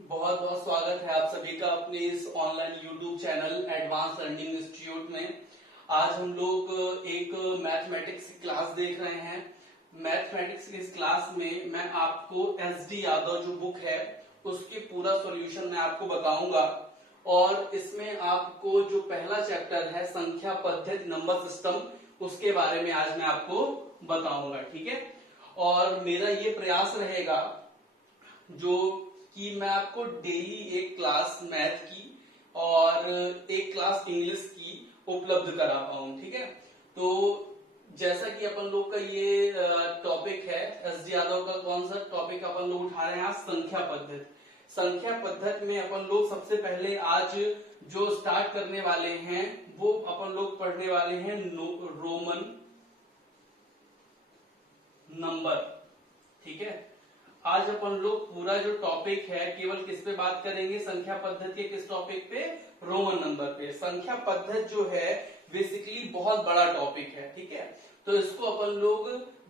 बहुत बहुत स्वागत है आप सभी का अपने इस online YouTube channel advance learning institute में। आज हम लोग एक मैथमेटिक्स की क्लास देख रहे हैं। मैथमेटिक्स की इस क्लास में मैं आपको एसडी यादव जो बुक है उसके पूरा सॉल्यूशन मैं आपको बताऊंगा और इसमें आपको जो पहला चैप्टर है संख्या पद्धति नंबर सिस्टम उसके बारे में आज मैं आपको बताऊंगा। ठीक है, और मेरा ये प्रयास रहेगा जो कि मैं आपको डेली एक क्लास मैथ की और एक क्लास इंग्लिश की उपलब्ध करा पाऊं। ठीक है, तो जैसा कि अपन लोग का ये टॉपिक है एसडी यादव का, कौन सा टॉपिक अपन लोग उठा रहे हैं आज? संख्या पद्धति। संख्या पद्धति में अपन लोग सबसे पहले आज जो स्टार्ट करने वाले हैं वो अपन लोग पढ़ने वाले हैं रोमन नंबर। ठीक है, आज अपन लोग पूरा जो टॉपिक है केवल किस पे बात करेंगे? संख्या पद्धति के किस टॉपिक पे? रोमन नंबर पे। संख्या पद्धति जो है बेसिकली बहुत बड़ा टॉपिक है। ठीक है, तो इसको अपन लोग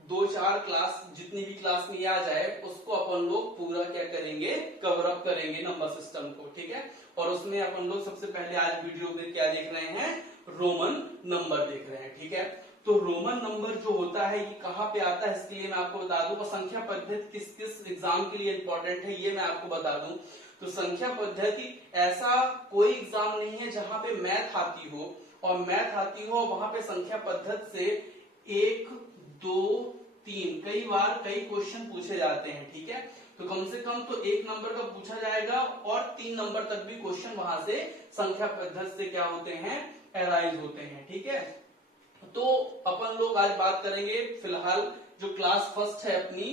2-4 क्लास, जितनी भी क्लास में आ जाए उसको अपन लोग पूरा क्या करेंगे? कवर अप करेंगे नंबर सिस्टम को। ठीक है, और उसमें अपन लोग सबसे पहले आज वीडियो में क्या देख रहे हैं? रोमन नंबर देख रहे हैं। ठीक है, तो रोमन नंबर जो होता है ये कहाँ पे आता है इसके लिए मैं आपको बता दूं, और संख्या पद्धति किस किस एग्जाम के लिए इंपॉर्टेंट है ये मैं आपको बता दूं। तो संख्या पद्धति ऐसा कोई एग्जाम नहीं है जहां पे मैथ आती हो और मैथ आती हो वहां पे संख्या पद्धति से 1, 2, 3 कई बार कई क्वेश्चन पूछे जाते हैं। ठीक है, तो कम से कम तो 1 नंबर का पूछा जाएगा और 3 नंबर तक भी क्वेश्चन वहां से संख्या पद्धति से क्या होते हैं? एराइज होते हैं। ठीक है, तो अपन लोग आज बात करेंगे फिलहाल जो क्लास फर्स्ट है अपनी,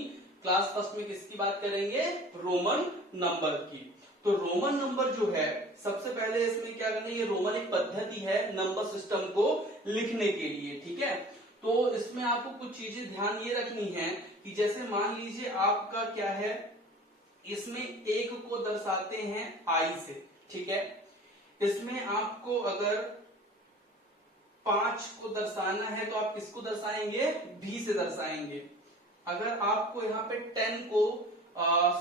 क्लास फर्स्ट में किसकी बात करेंगे? रोमन नंबर की। तो रोमन नंबर जो है सबसे पहले इसमें क्या करना है? ये रोमन एक पद्धति है नंबर सिस्टम को लिखने के लिए। ठीक है, तो इसमें आपको कुछ चीजें ध्यान ये रखनी है कि जैसे मान लीजिए आपका क्या है, इसमें 1 को दर्शाते हैं आई से। ठीक है, इसमें आपको अगर 5 को दर्शाना है तो आप किसको दर्शाएंगे? भी से दर्शाएंगे। अगर आपको यहाँ पे 10 को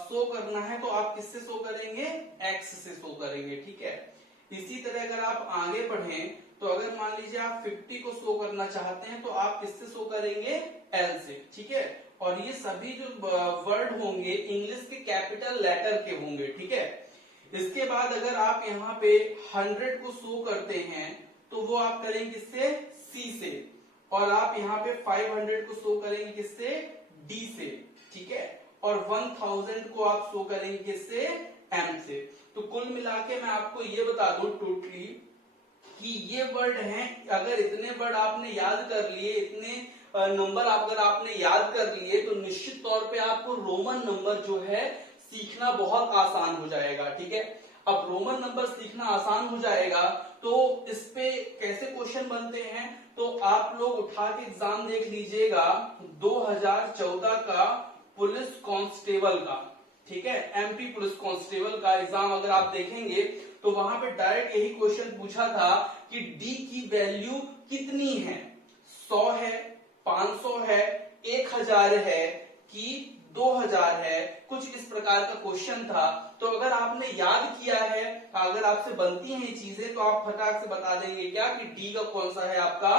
शो करना है तो आप किससे शो करेंगे? एक्स से शो करेंगे। ठीक है, इसी तरह अगर आप आगे बढ़ें तो अगर मान लीजिए आप 50 को शो करना चाहते हैं तो आप किससे शो करेंगे? एल से। ठीक है, और ये सभी जो वर्ड होंगे इंग्लिश के कैपिटल लेटर के होंगे। ठीक है, इसके बाद अगर आप यहाँ पे 100 को शो करते हैं तो वो आप करेंगे किससे? सी से। और आप यहाँ पे 500 को शो करेंगे किससे? डी से। ठीक है, और 1000 को आप शो करेंगे किससे? एम से। तो कुल मिला के मैं आपको ये बता दूं टोटली कि ये वर्ड हैं, अगर इतने वर्ड आपने याद कर लिए, इतने नंबर अगर आपने याद कर लिए तो निश्चित तौर पे आपको रोमन नंबर जो है सीखना बहुत आसान हो जाएगा। ठीक है, अब रोमन नंबर सीखना आसान हो जाएगा तो इस पे कैसे क्वेश्चन बनते हैं तो आप लोग उठा के एग्जाम देख लीजिएगा 2014 का पुलिस कांस्टेबल का। ठीक है, एमपी पुलिस कांस्टेबल का एग्जाम अगर आप देखेंगे तो वहां पे डायरेक्ट यही क्वेश्चन पूछा था कि डी की वैल्यू कितनी है? 100 है, 500 है, 1000 है कि 2000 है, कुछ इस प्रकार का क्वेश्चन था। तो अगर आपने याद किया है, अगर आपसे बनती हैं ये चीजें तो आप फटाक से बता देंगे क्या कि डी का कौन सा है? आपका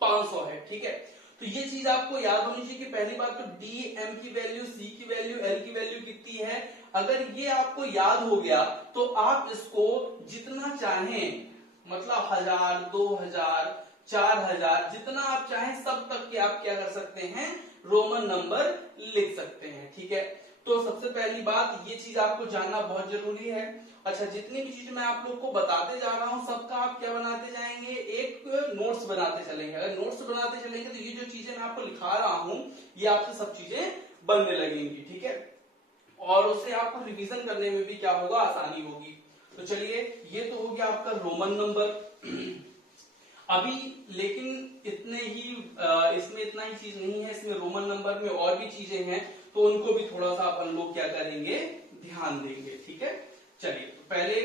500 है। ठीक है, तो ये चीज आपको याद होनी चाहिए कि पहली बात तो डी, एम की वैल्यू, सी की वैल्यू, एल की वैल्यू कितनी है। अगर ये आपको याद हो गया तो आप इसको जितना चाहें, मतलब 1000, 2000, 4000 जितना आप चाहें सब तक के आप क्या कर सकते हैं? रोमन नंबर लिख सकते हैं। ठीक है, तो सबसे पहली बात ये चीज आपको जानना बहुत जरूरी है। अच्छा, जितनी भी चीज मैं आप लोग को बताते जा रहा हूं सबका आप क्या बनाते जाएंगे? एक नोट्स बनाते चलेंगे। अगर नोट्स बनाते चलेंगे तो ये जो चीजें मैं आपको लिखा रहा हूं ये आपसे सब चीजें बनने लगेंगी। ठीक है, और उससे आपको रिवीजन करने में भी क्या होगा? आसानी होगी। तो चलिए, ये तो हो गया आपका रोमन नंबर। अभी लेकिन इतने ही इसमें इतना ही चीज नहीं है, इसमें रोमन नंबर में और भी चीजें हैं तो उनको भी थोड़ा सा अपन लोग क्या करेंगे? ध्यान देंगे। ठीक है, चलिए तो पहले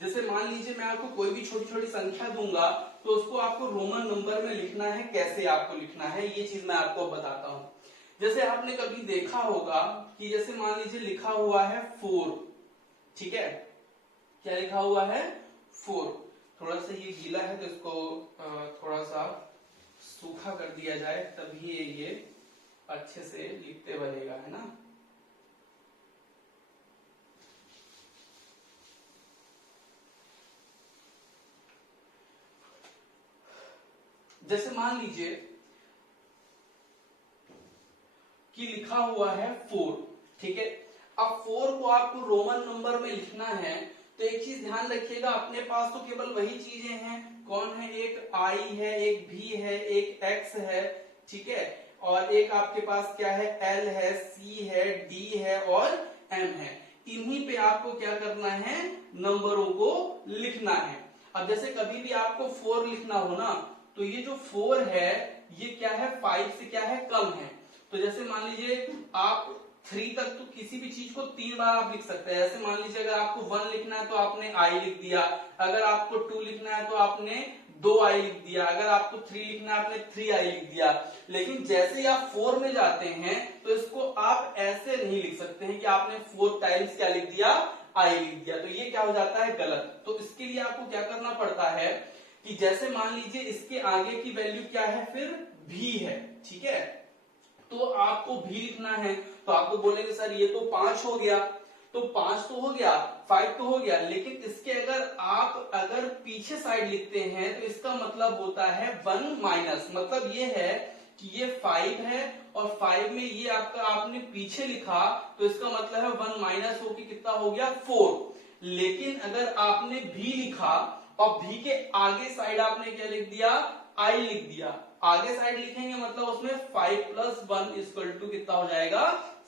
जैसे मान लीजिए मैं आपको कोई भी छोटी छोटी संख्या दूंगा तो उसको आपको रोमन नंबर में लिखना है। कैसे आपको लिखना है ये चीज मैं आपको बताता हूं। जैसे आपने कभी देखा होगा कि जैसे मान लीजिए लिखा हुआ है 4, ठीक है, क्या लिखा हुआ है 4। थोड़ा सा ये गीला है तो इसको थोड़ा सा सूखा कर दिया जाए, तभी ये अच्छे से लिखते बनेगा, है ना। जैसे मान लीजिए कि लिखा हुआ है 4, ठीक है। अब 4 को आपको रोमन नंबर में लिखना है, तो एक चीज ध्यान रखिएगा, अपने पास तो केवल वही चीजें हैं, कौन है, एक I है, एक V है, एक X है, ठीक है, और एक आपके पास क्या है, L है, C है, D है और M है। इन्हीं पे आपको क्या करना है, नंबरों को लिखना है। अब जैसे कभी भी आपको 4 लिखना हो ना, तो ये जो 4 है ये क्या है, 5 से क्या है, कम है। तो जैसे मान लीजिए आप 3 तक तो किसी भी चीज को 3 बार आप लिख सकते हैं। जैसे मान लीजिए अगर आपको 1 लिखना है तो आपने I लिख दिया, अगर आपको 2 लिखना है तो आपने 2I लिख दिया, अगर आपको 3 लिखना है आपने 3I लिख दिया। लेकिन जैसे ही आप 4 में जाते हैं तो इसको आप ऐसे नहीं लिख सकते हैं कि आपने 4 टाइम्स क्या लिख दिया, I लिख दिया, तो ये क्या हो जाता है, गलत। तो इसके लिए आपको क्या करना पड़ता है कि जैसे मान लीजिए इसके आगे की वैल्यू क्या है, फिर भी है, ठीक है, तो आपको भी लिखना है। तो आपको बोलेंगे सर ये तो 5 हो गया, तो 5 तो हो गया, 5 तो हो गया, लेकिन इसके अगर पीछे साइड लिखते हैं तो इसका मतलब होता है 1 माइनस, मतलब ये है कि ये 5 है और 5 में ये आपने पीछे लिखा, तो इसका मतलब है 1 माइनस होके कितना हो गया, 4। लेकिन अगर आपने भी लिखा और भी के आगे साइड आपने क्या लिख दिया, I लिख दिया, आगे साइड लिखेंगे मतलब उसमें 5 प्लस 1 इक्वल टू कितना हो जाएगा,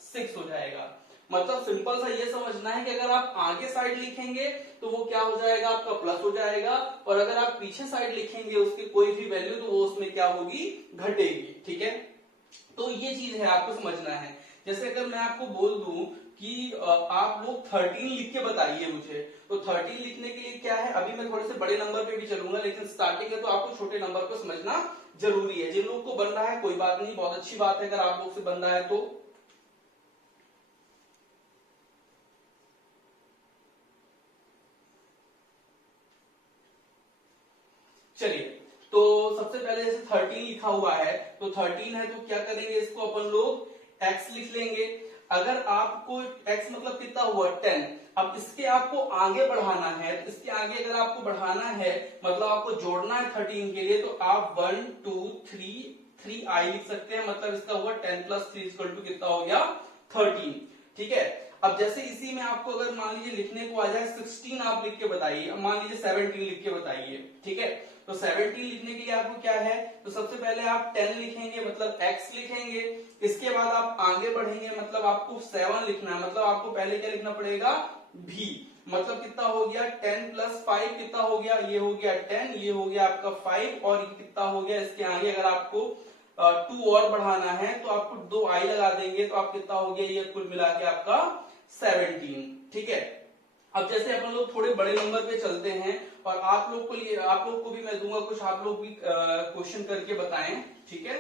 6 हो जाएगा। मतलब सिंपल सा ये समझना है कि अगर आप आगे साइड लिखेंगे तो वो क्या हो जाएगा, आपका प्लस हो जाएगा, और अगर आप पीछे साइड लिखेंगे उसकी कोई भी वैल्यू तो वो उसमें क्या होगी, घटेगी, ठीक है। तो ये चीज है आपको समझना है। जैसे अगर मैं आपको बोल दूं कि आप लोग 13 लिख के बताइए मुझे, तो 13 लिखने के लिए क्या है, अभी मैं थोड़े से बड़े नंबर पे भी चलूंगा, लेकिन स्टार्टिंग है तो आपको छोटे नंबर को समझना जरूरी है। जिन लोग को बन रहा है कोई बात नहीं, बहुत अच्छी बात है अगर आप लोग से बन रहा है तो। चलिए, तो सबसे पहले जैसे 13 लिखा हुआ है, तो 13 है तो क्या करेंगे, इसको अपन लोग x लिख लेंगे। अगर आपको x मतलब कितना हुआ, 10। अब इसके आपको आगे बढ़ाना है, तो इसके आगे अगर आपको बढ़ाना है मतलब आपको जोड़ना है 13 के लिए, तो आप 1 2 3 I लिख सकते हैं, मतलब इसका हुआ 10 प्लस 3 इक्वल टू कितना हो गया, 13, ठीक है। अब जैसे इसी में आपको अगर मान लीजिए लिखने को आ जाए 16 आप लिख के बताइए, अब मान लीजिए 17 लिख के बताइए, ठीक है। तो 17 लिखने के लिए आपको क्या है, तो सबसे पहले आप 10 लिखेंगे मतलब x लिखेंगे, इसके बाद आप आगे बढ़ेंगे मतलब आपको 7 लिखना है, मतलब आपको पहले क्या लिखना पड़ेगा, भी, मतलब कितना हो गया 10 प्लस 5 कितना हो गया, ये हो गया 10, ये हो गया आपका 5, और ये कितना हो गया, इसके आगे अगर आपको 2 और बढ़ाना है तो आपको 2 I लगा देंगे, तो आप कितना हो गया, ये कुल मिला के आपका 17, ठीक है। अब जैसे अपन लोग थोड़े बड़े नंबर पे चलते हैं, और आप लोग को भी मैं दूंगा कुछ, आप लोग भी क्वेश्चन करके बताएं, ठीक है।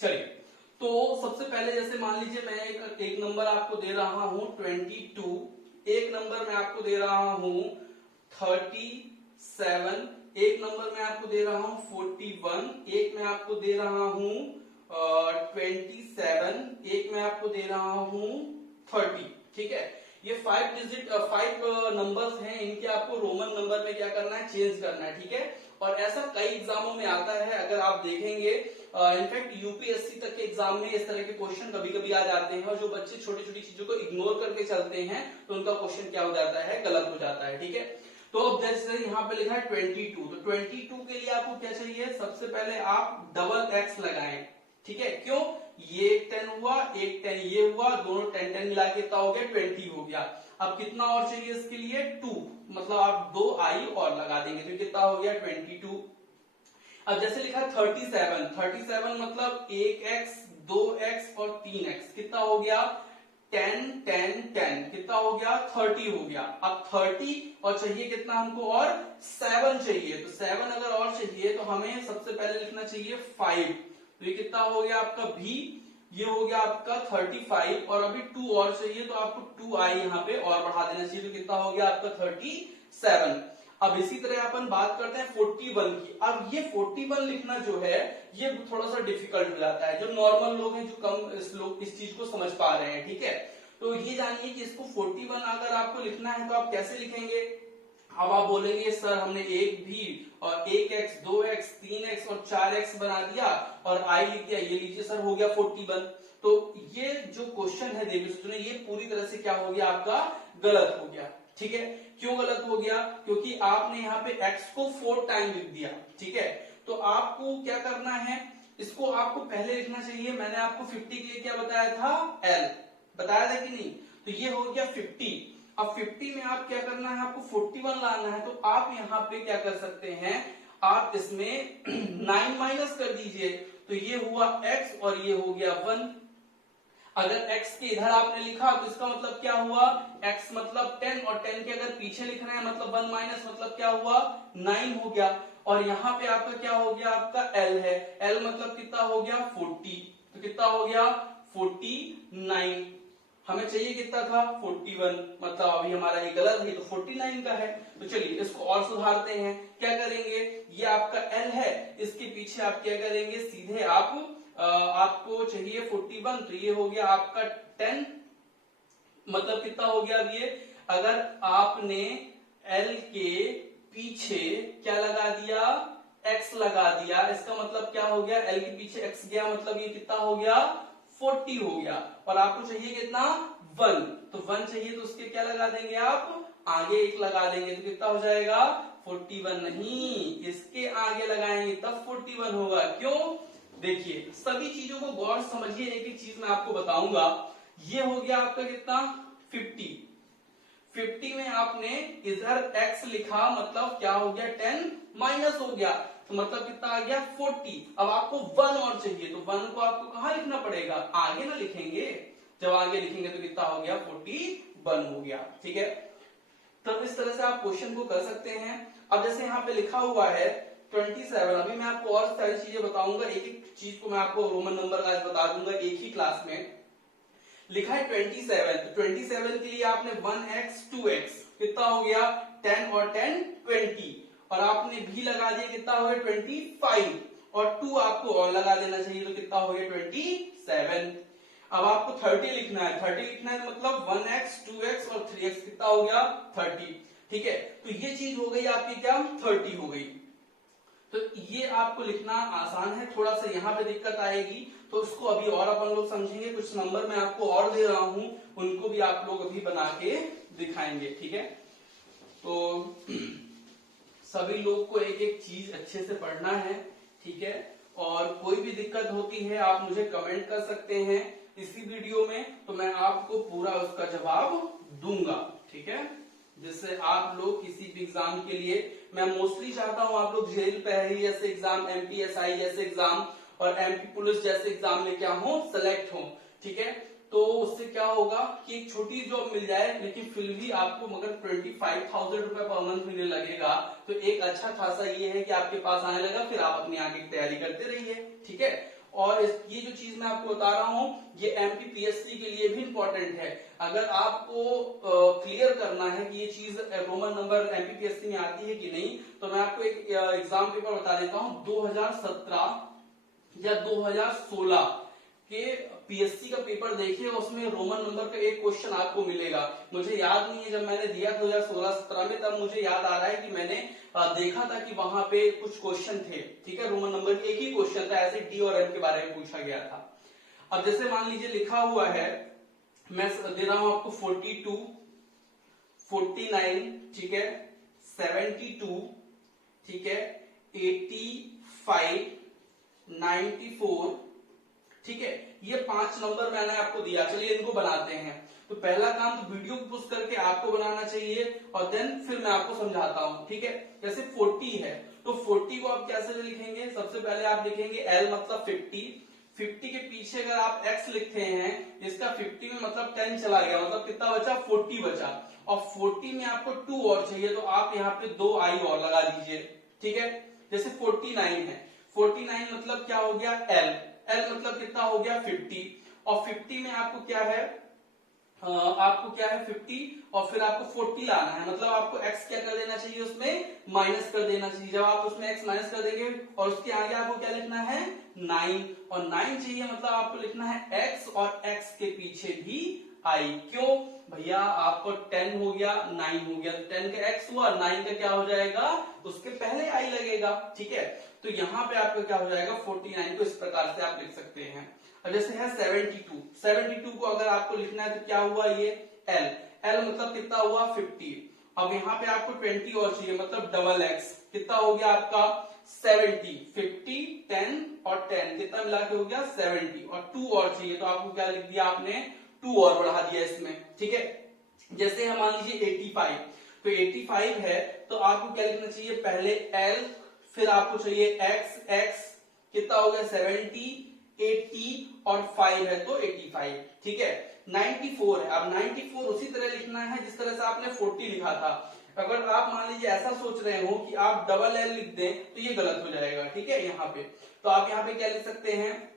चलिए, तो सबसे पहले जैसे मान लीजिए मैं एक नंबर आपको दे रहा हूं 22, एक नंबर मैं आपको दे रहा हूं 37, एक नंबर मैं आपको दे रहा हूं 41, एक मैं आपको दे रहा हूं 27, एक मैं आपको दे रहा हूं 30, ठीक है। ये 5 नंबर्स हैं, इनके आपको रोमन नंबर में क्या करना है, चेंज करना है, ठीक है। और ऐसा कई एग्जामों में आता है, अगर आप देखेंगे इनफैक्ट यूपीएससी तक के एग्जाम में इस तरह के क्वेश्चन कभी कभी आ जाते हैं, और जो बच्चे छोटी छोटी चीजों को इग्नोर करके चलते हैं तो उनका क्वेश्चन क्या हो जाता है, गलत हो जाता है, ठीक है। तो अब जैसे यहाँ पे लिखा है 22, तो 22 के लिए आपको क्या चाहिए, सबसे पहले आप डबल x लगाएं, ठीक है। क्यों, ये 10 हुआ, एक 10 ये हुआ, दोनों 10 10 मिला के कितना हो गया, 20 हो गया। अब कितना और चाहिए इसके लिए, 2, मतलब आप 2 I और लगा देंगे तो कितना हो गया 22। अब जैसे लिखा 37 मतलब 1x 2x और 3x, कितना हो गया 10 10 10, कितना हो गया 30 हो गया। अब 30 और चाहिए कितना हमको, और 7 चाहिए, तो 7 अगर और चाहिए तो हमें सबसे पहले लिखना चाहिए 5। तो ये कितना हो गया आपका v, ये हो गया आपका 35, और अभी 2 और चाहिए तो आपको 2i यहाँ पे और बढ़ा देना चाहिए, तो कितना हो गया आपका 37। अब इसी तरह अपन बात करते हैं 41 की। अब ये 41 लिखना जो है ये थोड़ा सा डिफिकल्ट हो जाता है, जो नॉर्मल लोग हैं, जो कम लोग इस चीज को समझ पा रहे हैं, ठीक है। तो ये जानिए कि इसको 41 अगर आपको लिखना है तो आप कैसे लिखेंगे। अब आप बोलेंगे सर हमने एक भी और 1x 2x 3x और 4x बना दिया और i लिख दिया, ये लीजिए सर हो गया 41। तो ये जो क्वेश्चन है देवी सूत्र, ये पूरी तरह से क्या हो गया आपका गलत हो गया, ठीक है। क्यों गलत हो गया, क्योंकि आपने यहाँ पे x को 4 टाइम लिख दिया, ठीक है। तो आपको क्या करना है, इसको आपको पहले लिखना चाहिए, मैंने आपको 50 के लिए क्या बताया था, l बताया था कि नहीं। तो ये हो गया 50। अब 50 में आप क्या करना है, आपको 41 लाना है, तो आप यहाँ पे क्या कर सकते हैं, आप इसमें 9 माइनस कर दीजिए, तो ये हुआ x और ये हो गया 1। अगर x के इधर आपने लिखा तो इसका मतलब क्या हुआ, x मतलब 10 और 10 के अगर पीछे लिखना है मतलब 1 माइनस मतलब क्या हुआ 9 हो गया। और यहाँ पे आपका क्या हो गया, आपका l है, l मतलब कितना हो गया 40, तो कितना हो गया 49। हमें चाहिए कितना था 41, मतलब अभी हमारा ये गलत है, तो 49 का है। तो चलिए इसको और सुधारते हैं, क्या करेंगे, ये आपका l है, इसके पीछे आप क्या करेंगे, सीधे आपको चाहिए 41, तो ये हो गया आपका 10, मतलब कितना हो गया ये, अगर आपने l के पीछे क्या लगा दिया, x लगा दिया, इसका मतलब क्या हो गया, l के पीछे x गया, मतलब ये कितना हो गया 40 हो गया। और आपको चाहिए कितना 1, तो 1 चाहिए तो उसके क्या लगा देंगे आप, आगे 1 लगा देंगे, तो कितना हो जाएगा 41, नहीं इसके आगे लगाएंगे तब 41 होगा। क्यों, देखिए सभी चीजों को गौर समझिए, एक एक चीज मैं आपको बताऊंगा। ये हो गया आपका कितना 50 में आपने इधर x लिखा, मतलब क्या हो गया 10 माइनस हो गया, तो मतलब कितना आ गया 40। अब आपको 1 और चाहिए, तो 1 को आपको कहाँ लिखना पड़ेगा, आगे ना लिखेंगे, जब आगे लिखेंगे तो कितना हो गया 41 हो गया, ठीक है। तो इस तरह से आप क्वेश्चन को कर सकते हैं। अब जैसे यहाँ पे लिखा हुआ है 27, अभी मैं आपको और सारी चीजें बताऊंगा, एक एक चीज को मैं आपको रोमन नंबर का आज बता दूंगा एक ही क्लास में। लिखा है 27, तो 27 के लिए आपने 1x 2x कितना हो गया 10 और 10 20, और आपने भी लगा दिया, कितना हो गया 25, और 2 आपको और लगा देना चाहिए, तो कितना हो गया 27। अब आपको 30 लिखना है, 30 लिखना है मतलब 1x 2x और 3x कितना हो गया 30, ठीक है। तो ये चीज हो गई आपकी क्या 30 हो गई। तो ये आपको लिखना आसान है, थोड़ा सा यहाँ पे दिक्कत आएगी, तो उसको अभी और अपन लोग समझेंगे। कुछ नंबर मैं आपको और दे रहा हूं, उनको भी आप लोग अभी बना के दिखाएंगे, ठीक है। तो सभी लोग को एक एक चीज अच्छे से पढ़ना है, ठीक है। और कोई भी दिक्कत होती है आप मुझे कमेंट कर सकते हैं इसी वीडियो में, तो मैं आपको पूरा उसका जवाब दूंगा, ठीक है। जिससे आप लोग किसी भी एग्जाम के लिए, मैं मोस्टली चाहता हूं आप लोग जेल पहरी जैसे एग्जाम, एमपीएसआई जैसे एग्जाम और एमपी पुलिस जैसे एग्जाम में क्या हो, सेलेक्ट हो, ठीक है। तो उससे क्या होगा कि एक छोटी जॉब मिल जाए, लेकिन फिर भी आपको मगर 25,000 रुपए पर मंथ मिलने लगेगा, तो एक अच्छा खासा ये है कि आपके पास आने लगा, फिर आप अपनी आगे की तैयारी करते रहिए, ठीक है। और ये जो चीज मैं आपको बता रहा हूं ये एमपीपीएससी के लिए भी इंपॉर्टेंट है। अगर आपको क्लियर करना है कि ये चीज रोमन नंबर एमपीपीएससी में आती है कि नहीं, तो मैं आपको एक एग्जाम पेपर बता देता हूं। 2017 या 2016 के पीएससी का पेपर देखिए, उसमें रोमन नंबर का एक क्वेश्चन आपको मिलेगा। मुझे याद नहीं है जब मैंने दिया 2016-17 में, तब मुझे याद आ रहा है कि मैंने देखा था कि वहां पे कुछ क्वेश्चन थे, ठीक है। रोमन नंबर एक ही क्वेश्चन था, ऐसे डी और एम के बारे में पूछा गया था। अब जैसे मान लीजिए लिखा हुआ है, मैं दे रहा हूं आपको 42, 49, ठीक है, 72, ठीक है, 85, 94, ठीक है। ये 5 नंबर मैंने आपको दिया, चलिए इनको बनाते हैं। तो पहला काम तो वीडियो को पुश करके आपको बनाना चाहिए, और देन फिर मैं आपको समझाता हूं, ठीक है। जैसे 40 है, तो 40 को आप कैसे लिखेंगे, सबसे पहले आप लिखेंगे L मतलब 50 के पीछे अगर आप x लिखते हैं, इसका 50 में मतलब 10 चला गया, मतलब कितना बचा 40 बचा, और 40 में आपको 2 और चाहिए, तो आप यहाँ पे 2 i और लगा दीजिए। ठीक है, जैसे 49 है, 49 मतलब क्या हो गया l, l मतलब कितना हो गया 50, और 50 में आपको क्या है, आपको क्या है 50 और फिर आपको 40 लाना है, मतलब आपको x क्या कर देना चाहिए, उसमें माइनस कर देना चाहिए। जब आप उसमें x माइनस कर देंगे और उसके आगे आपको क्या लिखना है 9, और 9 चाहिए मतलब आपको लिखना है x और x के पीछे भी i। क्यों भैया, आपको 10 हो गया 9 हो गया, 10 का x हुआ, 9 का क्या हो जाएगा, उसके पहले i लगेगा। ठीक है, तो यहाँ पे आपका क्या हो जाएगा 49 को इस प्रकार से आप लिख सकते हैं। अब जैसे है 72, 72 को अगर आपको लिखना है तो क्या हुआ ये l, l मतलब कितना हुआ 50। अब यहाँ पे आपको 20 और चाहिए, मतलब डबल x, कितना हो गया आपका 70, 50 10 और 10 कितना मिला के हो गया 70, और 2 और चाहिए तो आपको क्या लिख दिया आपने 2 और बढ़ा दिया इसमें। ठीक है, जैसे हम मान लीजिए 85, तो 85 है तो आपको क्या लिखना चाहिए, पहले l, फिर आपको चाहिए x, x कितना हो गया 70, 80 और 5 है तो 85। ठीक है, 94 है, अब 94 उसी तरह लिखना है जिस तरह से आपने 40 लिखा था। अगर आप मान लीजिए ऐसा सोच रहे हो कि आप डबल l लिख दें तो ये गलत हो जाएगा। ठीक है, यहाँ पे तो आप यहाँ पे क्या लिख सकते हैं,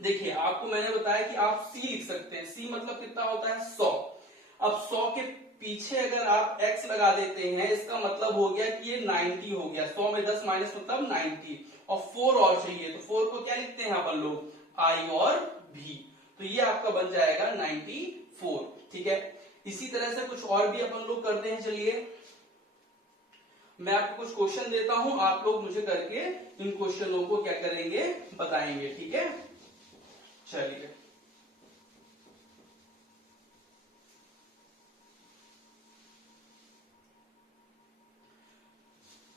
देखिए आपको मैंने बताया कि आप c लिख सकते हैं, c मतलब कितना होता है 100। अब 100 के पीछे अगर आप x लगा देते हैं, इसका मतलब हो गया कि ये 90 हो गया, 100 में 10 माइनस मतलब 90, और 4 और चाहिए तो 4 को क्या लिखते हैं अपन लोग i और v, तो ये आपका बन जाएगा 94। ठीक है, इसी तरह से कुछ और भी अपन लोग करते हैं। चलिए मैं आपको कुछ क्वेश्चन देता हूं, आप लोग मुझे करके इन क्वेश्चनों को क्या करेंगे बताएंगे। ठीक है, चलिए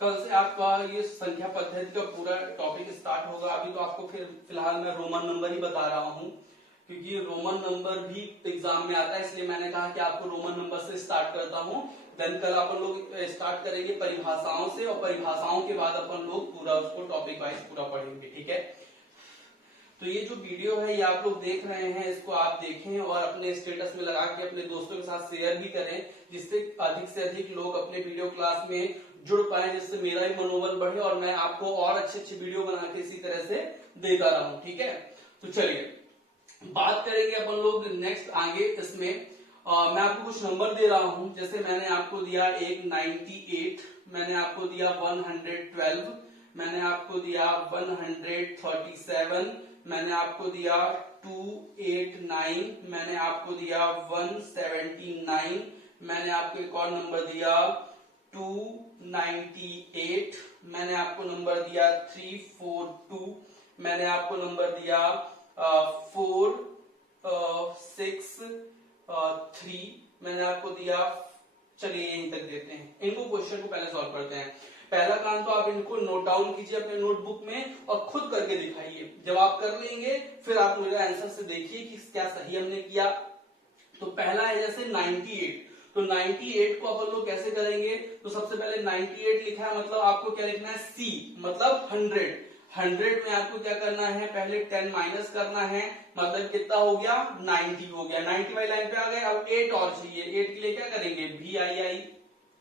कल से आपका ये संख्या पद्धति का पूरा टॉपिक स्टार्ट होगा। अभी तो आपको फिर फिलहाल मैं रोमन नंबर ही बता रहा हूँ, क्योंकि रोमन नंबर भी एग्जाम में आता है, इसलिए मैंने कहा कि आपको रोमन नंबर से स्टार्ट करता हूँ। देन कल अपन लोग स्टार्ट करेंगे परिभाषाओं से, और परिभाषाओं के बाद अपन लोग पूरा उसको टॉपिक वाइज पूरा पढ़ेंगे। ठीक है, तो ये जो वीडियो है ये आप लोग देख रहे हैं, इसको आप देखें और अपने स्टेटस में लगा के अपने दोस्तों के साथ शेयर भी करें, जिससे अधिक से अधिक लोग अपने वीडियो क्लास में जुड़ पाए, जिससे मेरा ही मनोबल बढ़े और मैं आपको और अच्छे अच्छे वीडियो बना के इसी तरह से देता रहूं। ठीक है, तो चलिए बात करेंगे अपन लोग नेक्स्ट आगे। इसमें मैं आपको कुछ नंबर दे रहा हूं, जैसे मैंने आपको दिया एक 98, मैंने आपको दिया 112, मैंने आपको दिया 137, मैंने आपको दिया 289, मैंने आपको दिया 179, मैंने आपको एक और नंबर दिया 298, मैंने आपको नंबर दिया 342, मैंने आपको नंबर दिया 463, मैंने आपको दिया, चलिए यहीं तक देते हैं। इनको क्वेश्चन को पहले सॉल्व करते हैं। पहला काम तो आप इनको नोट डाउन कीजिए अपने नोटबुक में और खुद करके दिखाइए। जब आप कर लेंगे फिर आप मेरे आंसर से देखिए कि क्या सही हमने किया। तो पहला है जैसे 98, तो 98 को अपन लोग कैसे करेंगे, तो सबसे पहले 98 लिखा है मतलब आपको क्या लिखना है C मतलब 100। 100 में आपको क्या करना है, पहले 10 माइनस करना है, मतलब कितना हो गया 90 हो गया। 90 वाली लाइन पे आ गए। अब 8 और चाहिए, 8 के लिए क्या करेंगे VII,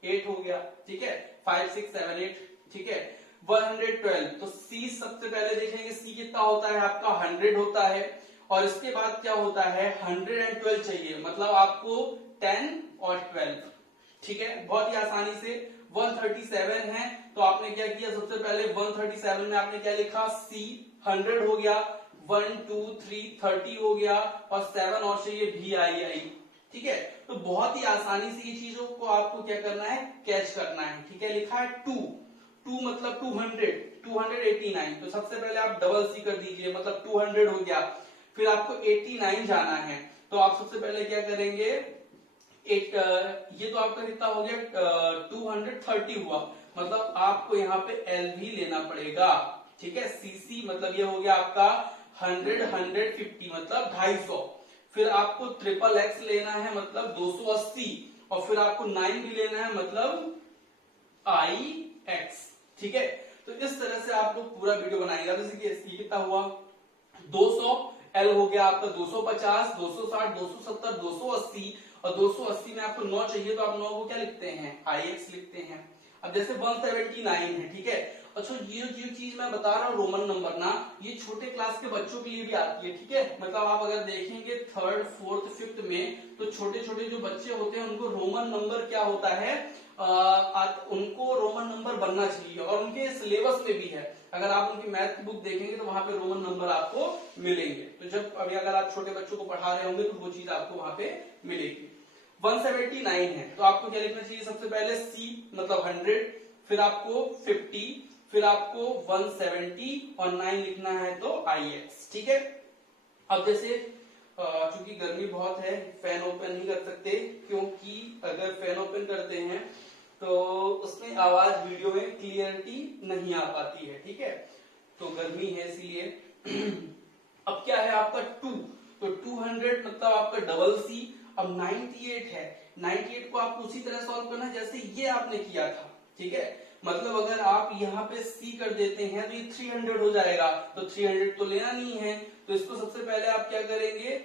8 हो गया। ठीक है, 5 6 7 8। ठीक है, 112, तो C सबसे पहले देखेंगे C कितना होता है आपका 100 होता है, और इसके बाद क्या होता है 112 चाहिए, मतलब आपको 10 और 12। ठीक है, बहुत ही आसानी से 137 है, तो आपने क्या किया, सबसे पहले 137 में आपने क्या लिखा C, 100 हो गया, 1 2 3 30 हो गया, और 7 और चाहिए VII। ठीक है, तो बहुत ही आसानी से ये चीजों को आपको क्या करना है, कैच करना है। ठीक है, लिखा है 2 मतलब 200, 289, तो सबसे पहले आप डबल C कर दीजिए, मतलब 200 हो गया। फिर आपको 89 जाना है, तो आप सबसे पहले क्या करेंगे, ये तो आपका कितना हो गया 230 हुआ, मतलब आपको यहाँ पे LV लेना पड़ेगा। ठीक है, CC मतलब ये हो गया आपका 100 150 मतलब 250। फिर आपको ट्रिपल X लेना है मतलब 280, और फिर आपको 9 भी लेना है मतलब IX। ठीक है, तो इस तरह से आप लोग पूरा वीडियो बनाएंगे। जैसे कि कितना हुआ 200, L हो गया आपका 250, 260, 270, 280, और 280 में आपको 9 चाहिए तो आप 9 को क्या लिखते हैं, IX लिखते हैं। अब जैसे 179 है, ठीक है। अच्छा, ये जो चीज मैं बता रहा हूँ रोमन नंबर ना, ये छोटे क्लास के बच्चों के लिए भी आती है, ठीक है। मतलब आप अगर देखेंगे 3rd 4th 5th में, तो छोटे छोटे जो बच्चे होते हैं उनको रोमन नंबर क्या होता है, उनको रोमन नंबर बनना चाहिए, और उनके सिलेबस में भी है। अगर आप उनकी मैथ की बुक देखेंगे तो वहां पे रोमन नंबर आपको मिलेंगे। तो जब अभी अगर आप छोटे बच्चों को पढ़ा रहे होंगे तो वो चीज आपको वहां पे मिलेगी। 179 है तो आपको क्या लिखना चाहिए, सबसे पहले C मतलब 100, फिर आपको 50, फिर आपको 170 और 9 लिखना है तो IX, ठीक है। अब जैसे चूंकि गर्मी बहुत है, फैन ओपन नहीं कर सकते, क्योंकि अगर फैन ओपन करते हैं तो उसमें आवाज वीडियो में क्लियरिटी नहीं आ पाती है, ठीक है। तो गर्मी है इसलिए। अब क्या है आपका 2, तो 200 मतलब आपका डबल C। अब 98 है, 98 को आप उसी तरह सॉल्व करना जैसे ये आपने किया था, ठीक है। मतलब अगर आप यहाँ पे C कर देते हैं तो ये 300 हो जाएगा, तो 300 तो लेना नहीं है, तो इसको सबसे पहले आप क्या करेंगे,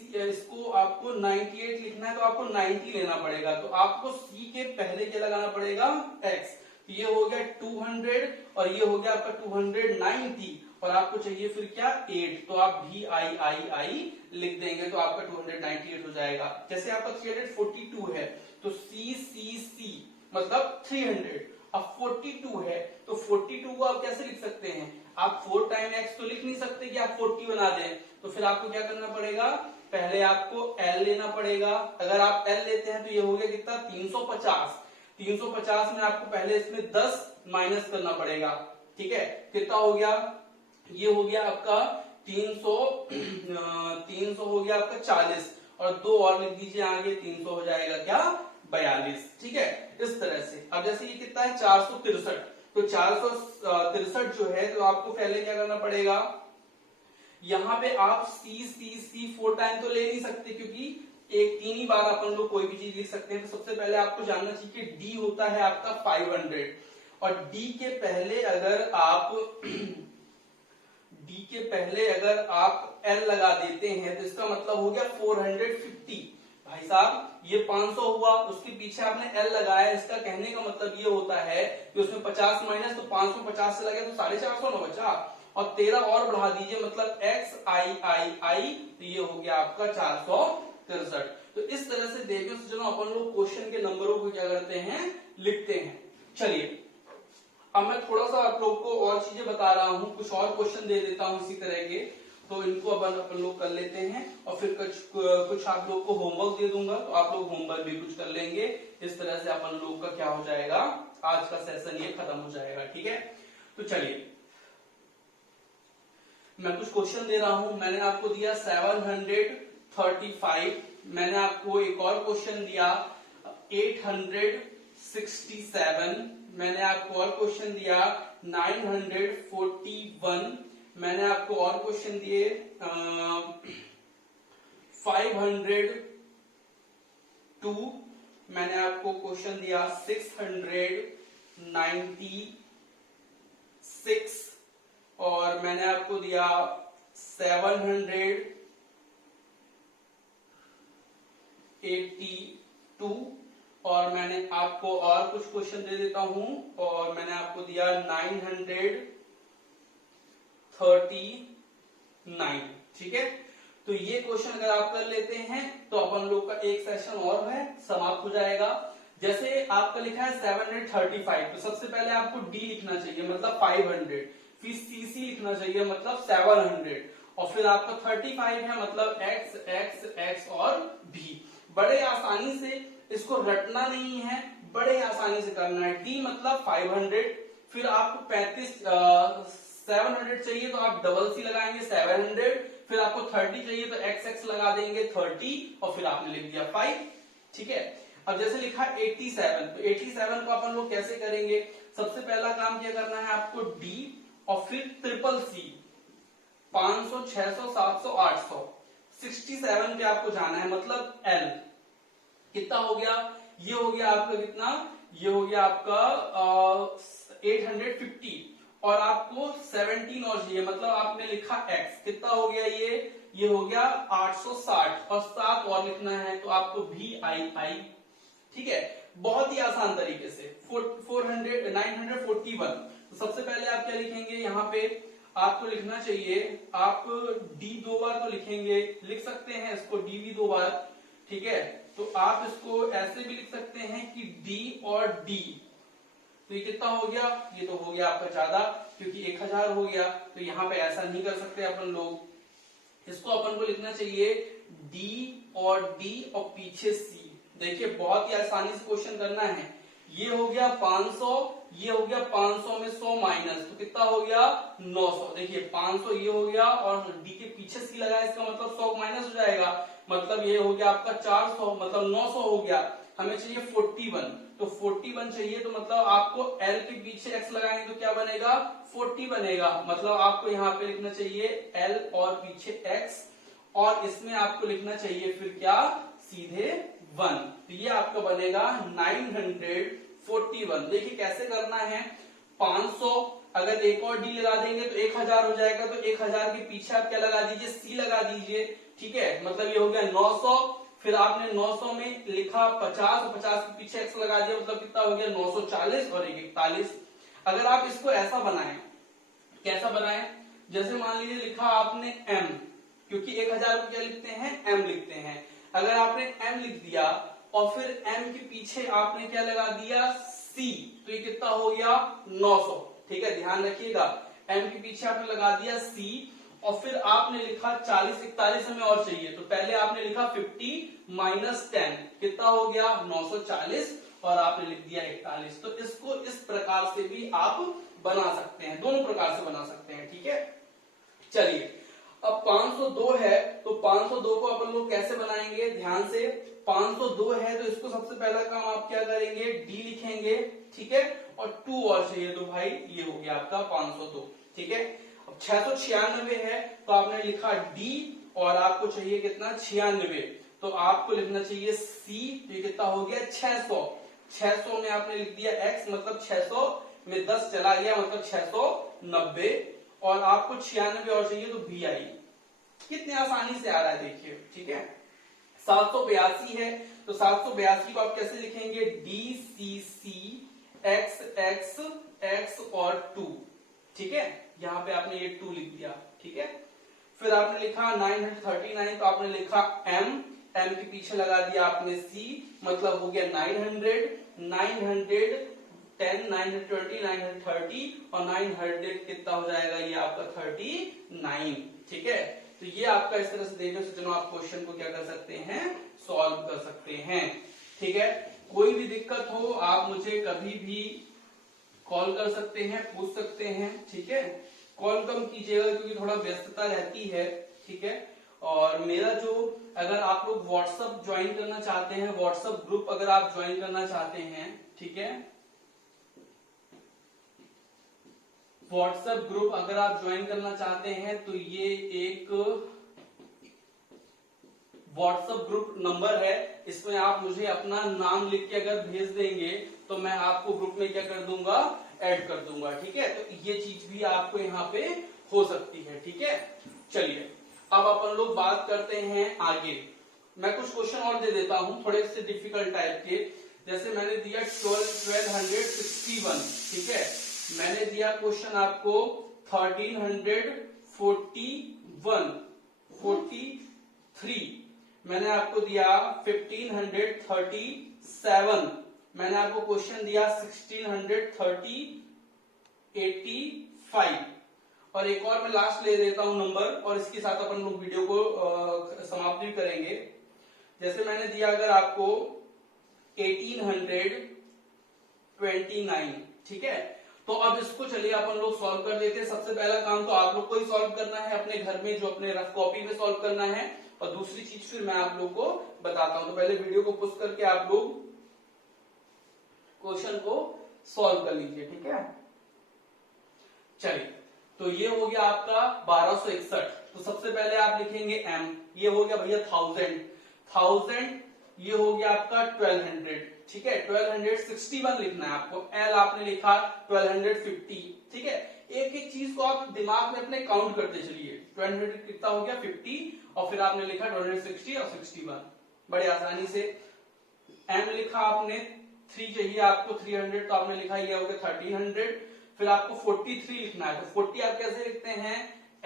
इसको आपको 98 लिखना है तो आपको 90 लेना पड़ेगा, तो आपको C के पहले क्या लगाना पड़ेगा, X। ये हो गया 200 और ये हो गया आपका 290, और आपको चाहिए फिर क्या 8, तो आप VIII लिख देंगे तो आपका 298 हो जाएगा। जैसे आपका 342 है तो CCC मतलब 300। अब 42 है तो 42 को आप कैसे लिख सकते हैं, आप 4 टाइम X तो लिख नहीं सकते कि आप 40 बना दें, तो फिर आपको क्या करना पड़ेगा, पहले आपको L लेना पड़ेगा। अगर आप L लेते हैं तो ये हो गया कितना 350। 350 में आपको पहले इसमें 10 माइनस करना पड़ेगा, ठीक है। कितना हो गया, ये हो गया आपका 300 हो गया आपका 40, और 2 और लिख दीजिए आगे, 300 हो जाएगा क्या 42, ठीक है। इस तरह से अब जैसे ये कितना है 463, तो 463 जो है तो आपको पहले क्या करना पड़ेगा, यहाँ पे आप C 4 टाइम तो ले नहीं सकते, क्योंकि एक 3 ही बार अपन लोग कोई भी चीज लिख सकते हैं। तो सबसे पहले आपको जानना चाहिए कि D होता है आपका 500, और D के पहले अगर आप L लगा देते हैं तो इसका मतलब हो गया 450। भाई साहब ये 500 हुआ, उसके पीछे आपने L लगाया, इसका कहने का मतलब ये होता है कि उसमें 50 माइनस, तो 550 से लगे तो 450 ना बचा, और 13 और बढ़ा दीजिए मतलब XIII, तो ये हो गया आपका 463। तो इस तरह से देखिए चलो अपन लोग क्वेश्चन के नंबरों को क्या करते हैं, लिखते हैं। चलिए अब मैं थोड़ा सा आप लोग को और चीजें बता रहा हूं, कुछ और क्वेश्चन दे देता हूं इसी तरह के, तो इनको अपन लोग कर लेते हैं, और फिर कुछ आप लोग को होमवर्क दे दूंगा, तो आप लोग होमवर्क भी कुछ कर लेंगे। इस तरह से अपन लोग का क्या हो जाएगा, आज का सेशन ये खत्म हो जाएगा, ठीक है। तो चलिए मैं कुछ क्वेश्चन दे रहा हूं। मैंने आपको दिया 735, मैंने आपको एक और क्वेश्चन दिया 867, मैंने आपको और क्वेश्चन दिया 941, मैंने आपको और क्वेश्चन दिए 502, मैंने आपको क्वेश्चन दिया 696, और मैंने आपको दिया 782, और मैंने आपको और कुछ क्वेश्चन दे देता हूं, और मैंने आपको दिया 939, ठीक है। तो ये क्वेश्चन अगर आप कर लेते हैं तो अपन लोग का एक सेशन और है समाप्त हो जाएगा। जैसे आपका लिखा है 735, तो सबसे पहले आपको D लिखना चाहिए मतलब 500, फिर CC लिखना चाहिए मतलब 700, और फिर आपका 35 है मतलब X और B। बड़े आसानी से इसको रटना नहीं है, बड़े आसानी से करना है। D मतलब 500, फिर आपको 700 चाहिए तो आप डबल C लगाएंगे 700, फिर आपको 30 चाहिए तो XX लगा देंगे 30, और फिर आपने लिख दिया 5, ठीक है। अब जैसे लिखा 87, तो 87 को अपन लोग कैसे करेंगे, सबसे पहला काम क्या करना है आपको D और फिर ट्रिपल C, 500 600 700 800, 67 पे आपको जाना है मतलब L। कितना हो गया, ये हो गया आपका कितना, ये हो गया आपका 850, और आपको 17 और चाहिए मतलब आपने लिखा X, कितना हो गया ये ये हो गया 860 और 7 और लिखना है तो आपको VII। ठीक है, बहुत ही आसान तरीके से 941। तो सबसे पहले आप क्या लिखेंगे, यहाँ पे आपको लिखना चाहिए, आप D 2 बार तो लिखेंगे, लिख सकते हैं इसको D भी 2 बार। ठीक है, तो आप इसको ऐसे भी लिख सकते हैं कि D और D। तो ये कितना हो गया, ये तो हो गया आपका ज्यादा क्योंकि 1000 हो गया। तो यहाँ पे ऐसा नहीं कर सकते अपन लोग, इसको अपन को लिखना चाहिए D और D और पीछे C। देखिए बहुत ही आसानी से क्वेश्चन करना है। ये हो गया 500, ये हो गया 500 में 100 माइनस, तो कितना हो गया 900। देखिए 500 ये हो गया और D के पीछे C लगा, इसका मतलब 100 माइनस हो जाएगा, मतलब ये हो गया आपका 400, मतलब 900 हो गया। हमें चाहिए 41, तो 41 चाहिए, तो मतलब आपको L के पीछे X लगाएंगे तो क्या बनेगा 40 बनेगा, मतलब आपको यहाँ पे लिखना चाहिए L और पीछे X, और इसमें आपको लिखना चाहिए फिर क्या, सीधे 1। तो ये आपका बनेगा 941। देखिए कैसे करना है, 500 अगर एक और D लगा देंगे तो 1000 हो जाएगा, तो 1000 के पीछे आप क्या लगा दीजिए, C लगा दीजिए। ठीक है, मतलब ये हो गया 900, फिर आपने 900 में लिखा 50 और 50 के पीछे X लगा दिया, मतलब कितना हो गया 940 और 41। अगर आप इसको ऐसा बनाएं, कैसा बनाएं, जैसे मान लीजिए लिखा आपने M, क्योंकि 1000 को क्या लिखते हैं, M लिखते हैं। अगर आपने M लिख दिया और फिर M के पीछे आपने क्या लगा दिया, C, तो ये कितना हो गया 900। ठीक है, ध्यान रखिएगा, M के पीछे आपने लगा दिया C और फिर आपने लिखा 40, 41 हमें और चाहिए, तो पहले आपने लिखा 50 माइनस 10, कितना हो गया 940 और आपने लिख दिया 41। तो इसको इस प्रकार से भी आप बना सकते हैं, दोनों प्रकार से बना सकते हैं। ठीक है, चलिए अब 502 है, तो 502 को अपन लोग कैसे बनाएंगे, ध्यान से, 502 है तो इसको सबसे पहला काम आप क्या करेंगे, D लिखेंगे। ठीक है, और 2 और चाहिए, तो भाई ये हो गया आपका 502। ठीक है, अब 696 है तो आपने लिखा D और आपको चाहिए कितना 96, तो आपको लिखना चाहिए C, तो ये कितना हो गया 600। 600 में आपने लिख दिया X, मतलब 600 में 10 चला गया, मतलब 690, और आपको 96 और चाहिए तो VI। कितने आसानी से आ रहा है देखिए। ठीक है, 782 है तो 782 को आप कैसे लिखेंगे, DCC X और 2। ठीक है, यहाँ पे आपने ये 2 लिख दिया। ठीक है, फिर आपने लिखा 939, तो आपने लिखा M के पीछे लगा दिया आपने C, मतलब हो गया 900, 910, 920, 930 और 900 कितना हो जाएगा, ये आपका 39। ठीक है, तो ये आपका इस तरह से देखने से जनो आप क्वेश्चन को क्या कर सकते हैं, सॉल्व कर सकते हैं। ठीक है, कोई भी दिक्कत हो आप मुझे कभी भी कॉल कर सकते हैं, पूछ सकते हैं। ठीक है, कॉल कम कीजिएगा क्योंकि थोड़ा व्यस्तता रहती है। ठीक है, और मेरा जो, अगर आप लोग व्हाट्सएप ज्वाइन करना चाहते हैं, व्हाट्सएप ग्रुप अगर आप ज्वाइन करना चाहते हैं, ठीक है, व्हाट्सएप ग्रुप अगर आप ज्वाइन करना चाहते हैं तो ये एक व्हाट्सएप ग्रुप नंबर है, इसमें आप मुझे अपना नाम लिख के अगर भेज देंगे तो मैं आपको ग्रुप में क्या कर दूंगा, ऐड कर दूंगा। ठीक है, तो ये चीज भी आपको यहाँ पे हो सकती है। ठीक है, चलिए अब अपन लोग बात करते हैं आगे। मैं कुछ क्वेश्चन और दे देता हूं थोड़े से डिफिकल्ट टाइप के, जैसे मैंने दिया 1261। ठीक है, मैंने दिया क्वेश्चन आपको 1341, 43, मैंने आपको दिया 1537, मैंने आपको क्वेश्चन दिया 1630, 85, और एक और मैं लास्ट ले देता हूं नंबर, और इसके साथ अपन लोग वीडियो को समाप्त भी करेंगे। जैसे मैंने दिया अगर आपको 1829। ठीक है, तो अब इसको चलिए अपन लोग सॉल्व कर लेते हैं। सबसे पहला काम तो आप लोग को ही सॉल्व करना है अपने घर में, जो अपने रफ कॉपी में सॉल्व करना है, और दूसरी चीज फिर मैं आप लोग को बताता हूं। तो पहले वीडियो को पुश करके आप लोग क्वेश्चन को सॉल्व कर लीजिए। ठीक है, चलिए तो ये हो गया आपका 1261। तो सबसे पहले आप लिखेंगे M, ये हो गया भैया 1000, ये हो गया आपका 1200। ठीक है, 1261 लिखना है आपको। L आपने लिखा 1250। ठीक है, एक एक चीज को आप दिमाग में अपने काउंट करते चलिए। 1200 कितना हो गया 50 और फिर आपने लिखा 260 और 61 बड़े आसानी से। m लिखा आपने, 3 चाहिए आपको 300 तो आपने लिखा ये हो गया 1300। फिर आपको 43 लिखना है तो 40 आप कैसे लिखते हैं,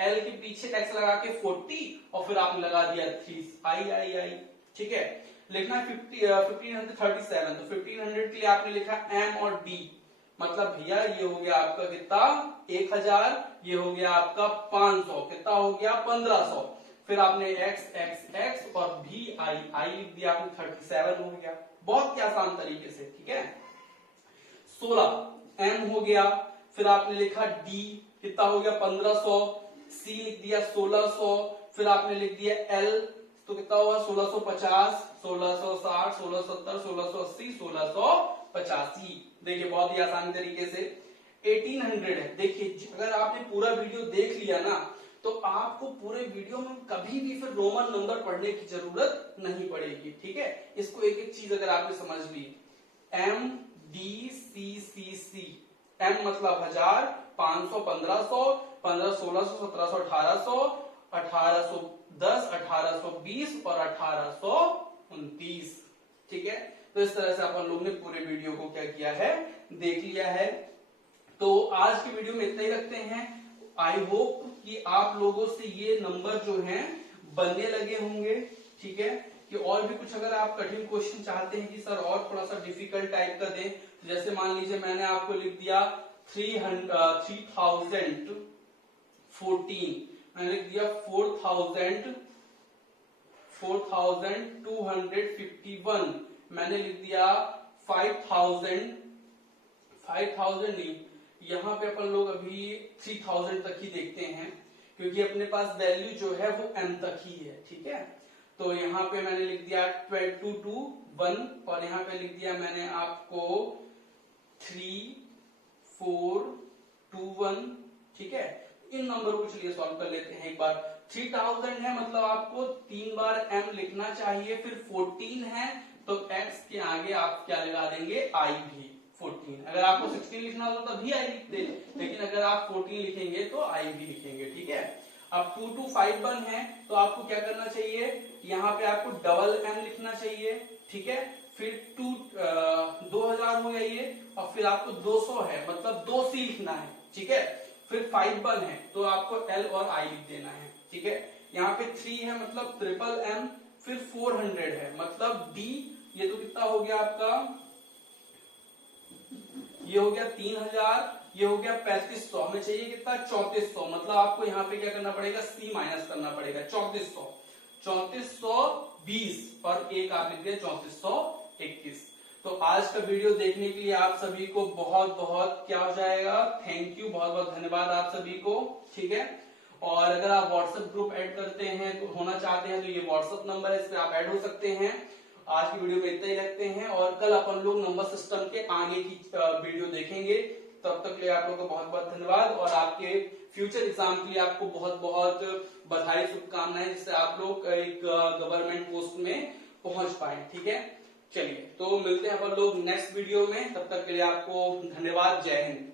L के पीछे x लगा के 40 और फिर आपने लगा दिया 3 आई। ठीक है, लिखना है 1537 तो 1500 के लिए आपने लिखा m और d, मतलब भैया ये हो गया आपका कितना 1000, ये हो गया आपका 500, कितना हो गया 1500। फिर आपने x और i लिख दिया आपने 37 हो गया, बहुत ही आसान तरीके से। ठीक है, 16 m हो गया, फिर आपने लिखा d कितना हो गया 1500, c लिख दिया 1600, फिर आपने लिख दिया l तो कितना हुआ 1650, 1660, 1670, 1680, 1685। देखिए बहुत ही आसान तरीके से। 1800 है, देखिए अगर आपने पूरा वीडियो देख लिया ना तो आपको पूरे वीडियो में कभी भी फिर रोमन नंबर पढ़ने की जरूरत नहीं पड़ेगी। ठीक है, इसको एक एक चीज अगर आपने समझ ली, M D C C C, M मतलब 1000, 500 1500, 1500 1600, 1700 1800, 1810, 1820 और 1829। ठीक है, तो इस तरह से अपन लोग ने पूरे वीडियो को क्या किया है, देख लिया है। तो आज की वीडियो में इतना ही रखते हैं। आई होप कि आप लोगों से ये नंबर जो हैं बनने लगे होंगे। ठीक है, कि और भी कुछ अगर आप कठिन क्वेश्चन चाहते हैं कि सर और थोड़ा सा डिफिकल्ट टाइप का दें, तो जैसे मान लीजिए मैंने आपको लिख दिया 3014, मैंने लिख दिया 4251, मैंने लिख दिया 5000 नहीं, यहाँ पे अपन लोग अभी 3000 तक ही देखते हैं क्योंकि अपने पास वैल्यू जो है वो m तक ही है। ठीक है, तो यहाँ पे मैंने लिख दिया 221 और यहाँ पे लिख दिया मैंने आपको 3421। ठीक है, इन नंबर को चलिए सॉल्व कर लेते हैं एक बार। 3000 है मतलब आपको 3 बार m लिखना चाहिए, फिर 14 है तो x के आगे आप क्या लगा देंगे i भी 14। अगर आपको 16 लिखना हो तो तभी i लिखते, लेकिन अगर आप 14 लिखेंगे तो i भी लिखेंगे। ठीक है, अब 2251 है तो आपको क्या करना चाहिए, यहाँ पे आपको डबल m लिखना चाहिए। ठीक है, फिर 2000 हो गया ये, और फिर आपको 200 है मतलब 2c लिखना है। ठीक है, फिर 51 है तो आपको l और i लिख देना है। ठीक है, यहाँ पे 3 है मतलब ट्रिपल m, फिर 400 है मतलब d, ये तो कितना हो गया आपका, ये हो गया 3000, ये हो गया 3500, हमें चाहिए कितना 3400, मतलब आपको यहाँ पे क्या करना पड़ेगा c माइनस करना पड़ेगा 3420 और एक आप लिख दिया 3421। तो आज का वीडियो देखने के लिए आप सभी को बहुत बहुत क्या हो जाएगा, थैंक यू, बहुत बहुत धन्यवाद आप सभी को। ठीक है, और अगर आप व्हाट्सएप ग्रुप ऐड करते हैं तो होना चाहते हैं तो ये व्हाट्सएप नंबर है, इस पे आप ऐड हो सकते हैं। आज की वीडियो में इतना ही रखते हैं और कल अपन लोग नंबर सिस्टम के आगे की वीडियो देखेंगे। तब तक के लिए आप लोगों को बहुत बहुत धन्यवाद और आपके फ्यूचर एग्जाम के लिए आपको बहुत बहुत बधाई, शुभकामनाएं, जिससे आप लोग एक गवर्नमेंट पोस्ट में पहुंच पाए। ठीक है, चलिए तो मिलते हैं अपन लोग नेक्स्ट वीडियो में, तब तक के लिए आपको धन्यवाद, जय हिंद।